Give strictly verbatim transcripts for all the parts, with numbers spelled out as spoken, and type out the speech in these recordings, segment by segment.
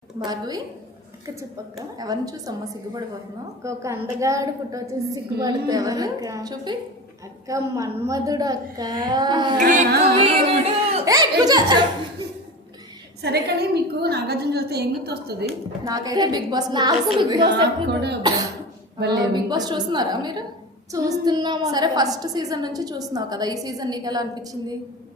భార్గవి అక్క చెప్పక్క. ఎవరిని చూసమ్మా సిగ్గుపడిపోతున్నావు? ఒక అందగాడు ఫోటో చూసి సిగ్గుపడితే ఎవరు చూపి. అక్క మన్మధుడు అక్క. సరే కానీ మీకు నాగార్జున చూస్తే ఏం గుర్తు వస్తుంది? నాకైతే బిగ్ బాస్ నాకు బిగ్ బాస్ బిగ్ బాస్ చూస్తున్నారా మీరు? చూస్తున్నాం. సరే ఫస్ట్ సీజన్ నుంచి చూస్తున్నావు కదా, ఈ సీజన్ నీకు ఎలా అనిపించింది?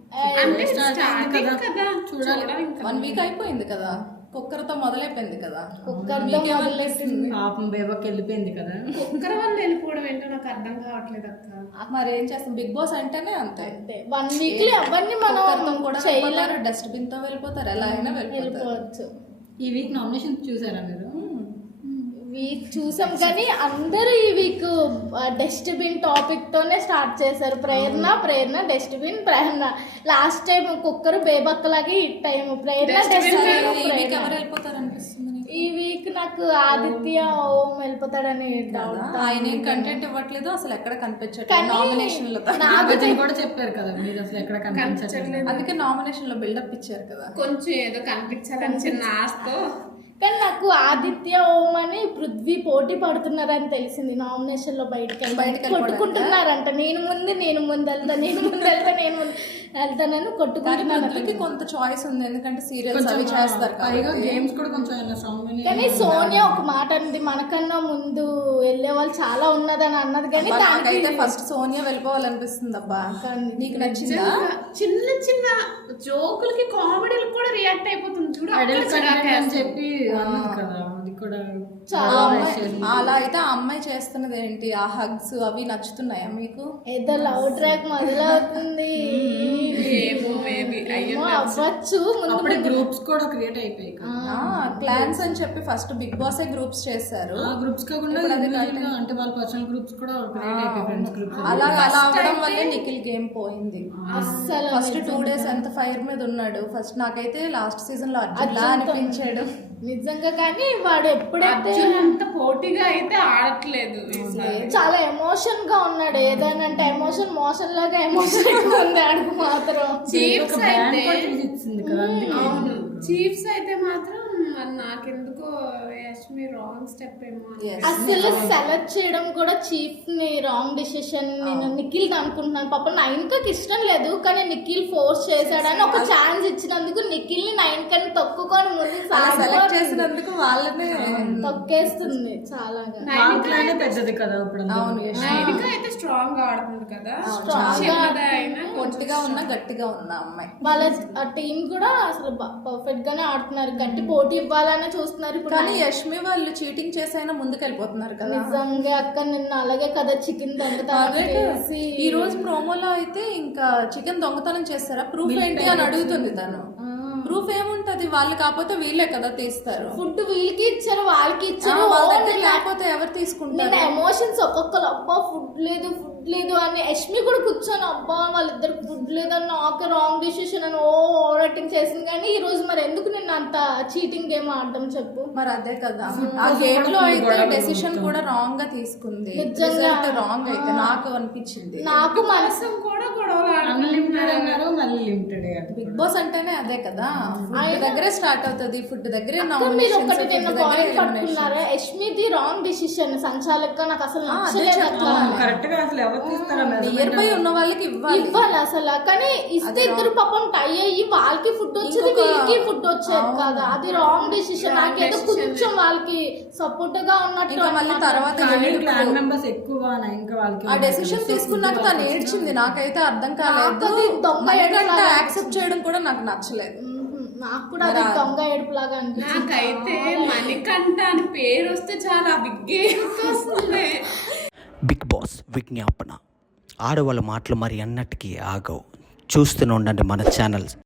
వన్ వీక్ అయిపోయింది కదా, కుక్కర్తో మొదలైపోయింది కదా. కుక్కర్తో మొదలైపోయింది. పాపం బేబకి వెళ్ళిపోయింది కదా. కుక్కర్ వల్ల వెళ్ళిపోవడం ఏంటో నాకు అర్థం కావట్లేదు అక్క. మరి ఏం చేస్తాం, బిగ్ బాస్ అంటేనే అంతే. వన్ వీక్ లో అవన్నీ మనం కూడా చేయలేరు, డస్ట్బిన్ తో వెళ్ళిపోతారు, ఎలా అయినా వెళ్ళిపోవచ్చు. ఈ వీక్ నామినేషన్ చూసారా మీరు? వీక్ చూసాం కానీ అందరూ ఈ వీక్ డస్ట్బిన్ టాపిక్ తోనే స్టార్ట్ చేశారు. Prerana Prerana dustbin Prerana. Last time cooker బేబక్కలాగే హిట్ టైం ప్రేరణ డస్ట్బిన్. ఎవరు వెళ్ళిపోతారు అనిపిస్తుంది ఈ వీక్ నాకు ఆదిత్య ఓం వెళ్ళిపోతాడని డౌట్. ఆయన ఏం కంటెంట్ ఇవ్వట్లేదు అసలు, ఎక్కడ కనిపించట్లేదు నామినేషన్ లో. నాగార్జున కూడా చెప్పారు కదా మీరు అసలు ఎక్కడ కనిపించట్లేదు, అందుకే నామినేషన్ లో బిల్డప్ ఇచ్చారు కదా. కొంచెం ఏదో కనిపించాలని చిన్న ఆశతో. కానీ నాకు ఆదిత్య ఓం అని పృథ్వీ పోటీ పడుతున్నారని తెలిసింది. నామినేషన్ లో బయటకి బయటకి కొట్టుకుంటున్నారంట. నేను ముందు నేను ముందు వెళ్తా నేను ముందు వెళ్తా నేను ముందు వెళ్తానని కొట్టుకుంటున్నారు. కొంత చాయిస్ ఉంది, ఎందుకంటే సీరియల్స్ అవి చేస్తారు గేమ్స్ కూడా కొంచెం. కానీ సోనియా ఒక మాట అంది, మనకన్నా ముందు వెళ్ళే వాళ్ళు చాలా ఉన్నదని అన్నది. కానీ నాకైతే ఫస్ట్ సోనియా వెళ్ళిపోవాలనిపిస్తుంది అబ్బా. నీకు నచ్చిందా? చిన్న చిన్న జోకులకి కామెడీలకు కూడా రియాక్ట్ అయిపోతుంది చూడు అని చెప్పి కదా. అది కూడా అలా అయితే ఆ అమ్మాయి చేస్తున్నది ఏంటి, ఆ హగ్స్ అవి నచ్చుతున్నాయా మీకు? ఏదో లవ్ ట్రాక్ మొదలవుతుంది అవ్వచ్చు. ముందు గ్రూప్స్ కూడా క్రియేట్ అయిపోయాయి, క్లాన్స్ అని చెప్పి ఫస్ట్ బిగ్ బాస్ గ్రూప్స్ చేశారు. ఆ గ్రూప్స్ కాకుండా అంటే వాళ్ళ పర్సనల్ గ్రూప్స్ కూడా క్రియేట్ అయిపోయాయి, ఫ్రెండ్స్ గ్రూప్స్. అలా అలా అవడం వల్లే నిఖిల్ గేమ్ పోయింది. అసలు ఫస్ట్ టూ డేస్ ఎంత ఫైర్ మీద ఉన్నాడు. ఫస్ట్ నాకైతే లాస్ట్ సీజన్ లో అర్జున్ అనిపించాడు నిజంగా. కానీ వాడు ఎప్పుడైతే అంత పోటీగా అయితే ఆడట్లేదు, చాలా ఎమోషన్ గా ఉన్నాడు. ఏదైనా అంటే ఎమోషన్ మోషన్ లాగా ఎమోషన్ ఉంది ఆడికి మాత్రం. చీఫ్స్ అయితే అవును చీఫ్స్ అయితే మాత్రం నాకెందుకో యష్మి రాంగ్ స్టెప్ ఏమో. అసలు సెలెక్ట్ చేయడం కూడా చీఫ్ ని రాంగ్ డిసిషన్. నేను నిఖిల్ అనుకుంటున్నాను. పాప నైన్కి ఇష్టం లేదు కానీ నిఖిల్ ఫోర్స్ చేశాడని ఒక ఛాన్స్ ఇచ్చినందుకు నిఖిల్ ని నైన్ కని తొక్కుకొని ముందు సెలెక్ట్ చేసినందుకు వాళ్ళని తొక్కేస్తుంది చాలా. పెద్దది కదా ఇప్పుడు. అవును నైన్క అయితే స్ట్రాంగ్ గా ఆడుతుంది కదా, పొట్టిగా ఉన్నా గట్టిగా ఉన్నా అమ్మాయి. వాళ్ళ టీం కూడా అసలు పర్ఫెక్ట్ గానే ఆడుతున్నారు, గట్టి పోటీ ఇవ్వాలనే చూస్తున్నారు. కానీ యష్మి వాళ్ళు చీటింగ్ చేసైనా ముందుకెళ్ళిపోతున్నారు కదా. నిజంగా అక్క నిన్న అలాగే కదా చికెన్ దొంగతనం చేసి. ఈ రోజు ప్రోమోలో అయితే ఇంకా చికెన్ దొంగతనం చేస్తారా, ప్రూఫ్ ఏంటి అని అడుగుతుంది తను. ప్రూఫ్ ఏముంటది, వాళ్ళు కాకపోతే వీళ్ళే కదా తీస్తారు. ఫుడ్ వీళ్ళకి ఇచ్చారు వాళ్ళకి ఇచ్చారు, లేకపోతే ఎవరు తీసుకుంటారు. ఎమోషన్స్ ఒక్కొక్కరు అబ్బా ఫుడ్ లేదు ఫుడ్ లేదు అని. యష్మి కూడా కూర్చొని అబ్బా వాళ్ళిద్దరు ఫుడ్ లేదని నాకు రాంగ్ డిసిషన్ అని ఓ ఓవరాక్టింగ్ చేసింది. కానీ ఈ రోజు మరి ఎందుకు నిన్న అంత చీటింగ్ గేమ్ ఆడడం చెప్పు. మరి అదే కదా, ఆ గేమ్ లో అయితే డెసిషన్ కూడా రాంగ్ గా తీసుకుంది. నిజంగా రాంగ్ అయితే నాకు అనిపించింది. నాకు మనసు కూడా గొడవలు అన్నారు మళ్ళీ లిమిటెడ్. బిగ్ బాస్ అంటేనే అదే కదా, ఫుడ్ దగ్గరే స్టార్ట్ అవుతుంది. ఫుడ్ దగ్గరే మీరు ఒకటి నిన్న పాయింట్ పట్టుకున్నారా, యష్మిది రాంగ్ డిసిషన్ సంచాలక నాకు అసలు నచ్చలేదు. కరెక్ట్ గా అసలు ఎవరు తీస్తారా, నియర్ బై ఉన్న వాళ్ళకి ఇవ్వాలి ఇవ్వాలి అసలు. కానీ ఇస్తే ఇద్దరు పాపం టై అయ్యి వాళ్ళకి ఫుడ్ వచ్చేది వీళ్ళకి ఫుడ్ వచ్చేది కదా, అది రాంగ్ డిసిషన్. నాకేదో కొంచెం వాళ్ళకి సపోర్ట్ గా ఉన్నట్టు. మళ్ళీ తర్వాత మెంబర్స్ ఎక్కువ ఇంకా వాళ్ళకి ఆ డెసిషన్ తీసుకున్నాక తను ఏడ్చింది. నాకైతే అర్థం కాలేదు, యాక్సెప్ట్ చేయడం కూడా నాకు నచ్చలేదు. నాకు కూడా అది దొంగ ఏడుపు లాగా అనిపించింది. నాకైతే మణికంఠ అని పేరు వస్తే చాలా బిగ్ వస్తుంది. బిగ్ బాస్ విజ్ఞాపన, ఆడవాళ్ళ మాటలు మరి అన్నటికీ ఆగవు. చూస్తూనే ఉండండి మన ఛానల్స్.